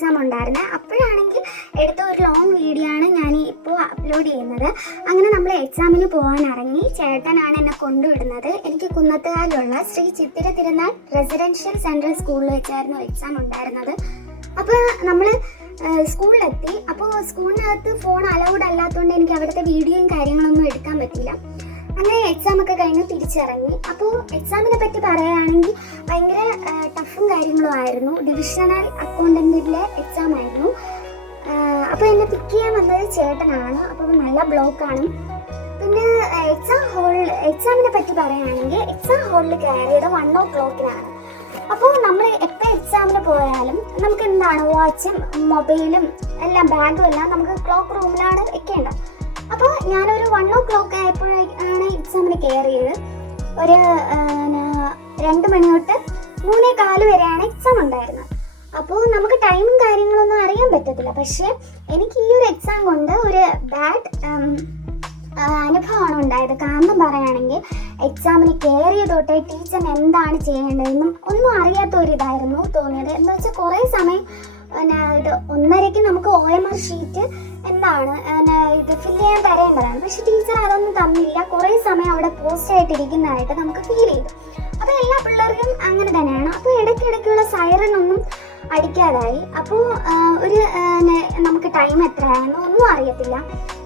Exam ഉണ്ടായിരുന്നത്. അപ്പോഴാണെങ്കിൽ എടുത്ത ഒരു ലോങ് വീഡിയോ ആണ് ഞാൻ ഇപ്പോൾ അപ്ലോഡ് ചെയ്യുന്നത്. അങ്ങനെ നമ്മൾ എക്സാമിന് പോകാൻ ഇറങ്ങി. ചേട്ടനാണ് എന്നെ കൊണ്ടുവിടുന്നത്. എനിക്ക് കുന്നത്തുകാലിലുള്ള ശ്രീ ചിത്തിര തിരുനാൾ റെസിഡൻഷ്യൽ സെൻട്രൽ സ്കൂളിൽ വെച്ചായിരുന്നു എക്സാം ഉണ്ടായിരുന്നത്. അപ്പോൾ നമ്മൾ സ്കൂളിലെത്തി. അപ്പോൾ സ്കൂളിനകത്ത് ഫോൺ അലൗഡ് അല്ലാത്തതുകൊണ്ട് എനിക്ക് അവിടുത്തെ വീഡിയോയും കാര്യങ്ങളൊന്നും എടുക്കാൻ പറ്റില്ല. അങ്ങനെ എക്സാമൊക്കെ കഴിഞ്ഞ് തിരിച്ചിറങ്ങി. അപ്പോൾ എക്സാമിനെ പറ്റി പറയുകയാണെങ്കിൽ ഭയങ്കര ടഫും കാര്യങ്ങളും ആയിരുന്നു. ഡിവിഷണൽ അക്കൗണ്ടൻറ്റിലെ എക്സാം ആയിരുന്നു. അപ്പോൾ എന്നെ പിക്ക് ചെയ്യാൻ വന്നത് ചേട്ടനാണ്. അപ്പോൾ നല്ല ബ്ലോക്കാണ്. പിന്നെ എക്സാമിനെ പറ്റി പറയുകയാണെങ്കിൽ എക്സാം ഹോളിൽ കയറിയത് 1 o'clock അപ്പോൾ നമ്മൾ എപ്പോൾ എക്സാമിന് പോയാലും നമുക്ക് എന്താണ് വാച്ചും മൊബൈലും എല്ലാം ബാഗും എല്ലാം നമുക്ക് ക്ലോക്ക് റൂമിലാണ് വെക്കേണ്ടത്. അപ്പോൾ ഞാനൊരു 1 o'clock ആയപ്പോഴാണ് എക്സാമിന് കയറിയത്. ഒരു 2 മണി തൊട്ട് 3:15 വരെയാണ് എക്സാം ഉണ്ടായിരുന്നത്. അപ്പോൾ നമുക്ക് ടൈമും കാര്യങ്ങളൊന്നും അറിയാൻ പറ്റത്തില്ല. പക്ഷേ എനിക്ക് ഈ ഒരു എക്സാം കൊണ്ട് ഒരു ബാഡ് അനുഭവമാണ് ഉണ്ടായത്. കാരണം പറയുകയാണെങ്കിൽ എക്സാമിന് കയറിയ തൊട്ടേ ടീച്ചറിന് എന്താണ് ചെയ്യേണ്ടതെന്നും ഒന്നും അറിയാത്ത ഒരു ഇതായിരുന്നു തോന്നിയത്. എന്ന് വെച്ചാൽ കുറേ സമയം ഇത് 1:30 നമുക്ക് OMR ഷീറ്റ് എന്താണ് ഇത് ഫില്ല് ചെയ്യാൻ തരേണ്ടതാണ്. പക്ഷെ ടീച്ചർ അതൊന്നും തന്നില്ല. കുറേ സമയം അവിടെ പോസ്റ്റ് ആയിട്ടിരിക്കുന്നതായിട്ട് നമുക്ക് ഫീൽ ചെയ്തു. അപ്പോൾ എല്ലാ പിള്ളേർക്കും അങ്ങനെ തന്നെയാണ്. അപ്പോൾ ഇടയ്ക്കിടയ്ക്കുള്ള സൈറൻ ഒന്നും അടിക്കാതായി. അപ്പോൾ ഒരു നമുക്ക് ടൈം എത്രയാണെന്ന് ഒന്നും അറിയത്തില്ല.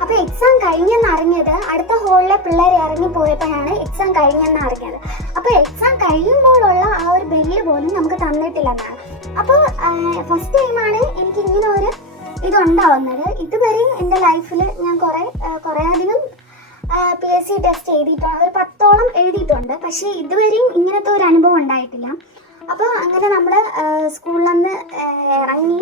അപ്പോൾ എക്സാം കഴിഞ്ഞെന്ന് അറിഞ്ഞത് അടുത്ത ഹോളിലെ പിള്ളേർ ഇറങ്ങിപ്പോയപ്പോഴാണ് എക്സാം കഴിഞ്ഞെന്ന് അറിഞ്ഞത്. അപ്പോൾ എക്സാം കഴിയുമ്പോഴുള്ള ആ ഒരു ബെല്ല് പോലും നമുക്ക് തന്നിട്ടില്ലെന്നാണ്. അപ്പോൾ ഫസ്റ്റ് ടൈമാണ് എനിക്ക് ഇങ്ങനെ ഒരു ഇതുണ്ടാവുന്നത്. ഇതുവരെയും എൻ്റെ ലൈഫിൽ ഞാൻ കുറേ അധികം PSC ടെസ്റ്റ് എഴുതിയിട്ടുണ്ട്. ഒരു 10ഓളം എഴുതിയിട്ടുണ്ട്. പക്ഷേ ഇതുവരെയും ഇങ്ങനത്തെ ഒരു അനുഭവം ഉണ്ടായിട്ടില്ല. അപ്പോൾ അങ്ങനെ നമ്മൾ സ്കൂളിൽ നിന്ന് ഇറങ്ങി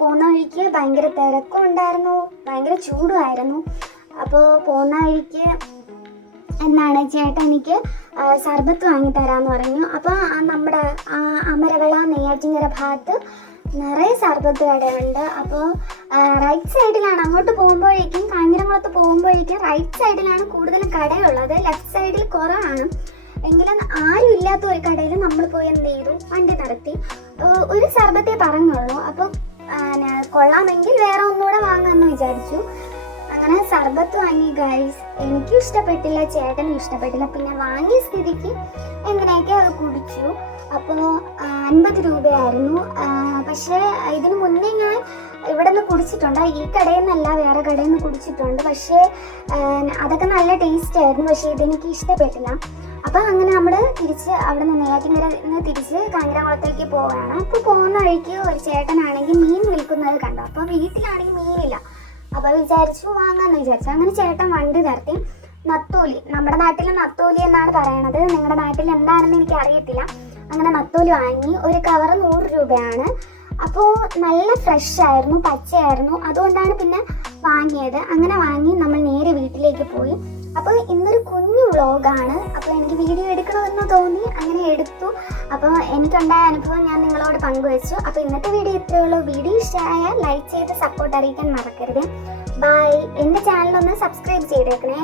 പോകുന്ന വഴിക്ക് ഭയങ്കര തിരക്കും ഉണ്ടായിരുന്നു, ഭയങ്കര ചൂടുമായിരുന്നു. അപ്പോൾ പോകുന്ന വഴിക്ക് എന്താണ് ചേട്ടൻ എനിക്ക് സർബത്ത് വാങ്ങിത്തരാമെന്ന് പറഞ്ഞു. അപ്പോൾ നമ്മുടെ അമരവിള നെയ്യാറ്റിൻകര ഭാഗത്ത് നിറയെ സർബത്ത് കടയുണ്ട്. അപ്പോൾ റൈറ്റ് സൈഡിലാണ് അങ്ങോട്ട് പോകുമ്പോഴേക്കും കാഞ്ഞിരംകുളത്ത് പോകുമ്പോഴേക്കും റൈറ്റ് സൈഡിലാണ് കൂടുതലും കടയുള്ളത്. ലെഫ്റ്റ് സൈഡിൽ കുറവാണ്. എങ്കിലും ആരും ഇല്ലാത്ത ഒരു കടയിൽ നമ്മൾ പോയി എന്ത് ചെയ്തു, വണ്ടി നിർത്തി. ഒരു സർബത്തേ പറഞ്ഞുള്ളൂ. അപ്പോൾ കൊള്ളാമെങ്കിൽ വേറെ ഒന്നുകൂടെ വാങ്ങാമെന്ന് വിചാരിച്ചു. അങ്ങനെ സർബത്ത് വാങ്ങി ഗൈസ്. എനിക്കും ഇഷ്ടപ്പെട്ടില്ല, ചേട്ടനും ഇഷ്ടപ്പെട്ടില്ല. പിന്നെ വാങ്ങിയ സ്ഥിതിക്ക് എങ്ങനെയൊക്കെ അത് കുടിച്ചു. അപ്പോൾ 50 രൂപയായിരുന്നു. പക്ഷേ ഇതിന് മുന്നേ ഞാൻ ഇവിടെ നിന്ന് കുടിച്ചിട്ടുണ്ട്. ഈ കടയിൽ നിന്നല്ല, വേറെ കടയിൽ നിന്ന് കുടിച്ചിട്ടുണ്ട്. പക്ഷേ അതൊക്കെ നല്ല ടേസ്റ്റ് ആയിരുന്നു. പക്ഷേ ഇതെനിക്ക് ഇഷ്ടപ്പെട്ടില്ല. അപ്പോൾ അങ്ങനെ നമ്മൾ തിരിച്ച് അവിടെ നിന്ന് നെയ്യാറ്റിൻകരയിൽ തിരിച്ച് കാഞ്ഞിരംകുളത്തേക്ക് പോവുകയാണ്. അപ്പോൾ പോകുന്ന വഴിക്ക് ഒരു ചേട്ടനാണെങ്കിൽ മീൻ വിൽക്കുന്നത് കണ്ടു. അപ്പോൾ വീട്ടിലാണെങ്കിൽ മീനില്ല. അപ്പോൾ വിചാരിച്ചു വാങ്ങാമെന്ന് വിചാരിച്ചു. അങ്ങനെ ചേട്ടൻ വണ്ടി നിർത്തി. നത്തോലി, നമ്മുടെ നാട്ടിൽ നത്തോലി എന്നാണ് പറയണത്. നിങ്ങളുടെ നാട്ടിൽ എന്താണെന്ന് എനിക്ക് അറിയത്തില്ല. അങ്ങനെ നത്തോലി വാങ്ങി. ഒരു കവർ 100 രൂപയാണ്. അപ്പോൾ നല്ല ഫ്രഷ് ആയിരുന്നു, പച്ചയായിരുന്നു. അതുകൊണ്ടാണ് പിന്നെ വാങ്ങിയത്. അങ്ങനെ വാങ്ങി നമ്മൾ നേരെ വീട്ടിലേക്ക് പോയി. അപ്പോൾ ഇന്നൊരു കുഞ്ഞു വ്ളോഗാണ്. അപ്പോൾ എനിക്ക് വീഡിയോ എടുക്കണമെന്ന് തോന്നി, അങ്ങനെ എടുത്തു. അപ്പോൾ എനിക്കുണ്ടായ അനുഭവം ഞാൻ നിങ്ങളോട് പങ്കുവെച്ചു. അപ്പോൾ ഇന്നത്തെ വീഡിയോ ഇത്രയേ ഉള്ളൂ. വീഡിയോ ഇഷ്ടമായാൽ ലൈക്ക് ചെയ്ത് സപ്പോർട്ട് അറിയിക്കാൻ മറക്കരുത്. ബൈ. എൻ്റെ ചാനലൊന്ന് സബ്സ്ക്രൈബ് ചെയ്തേക്കണേ.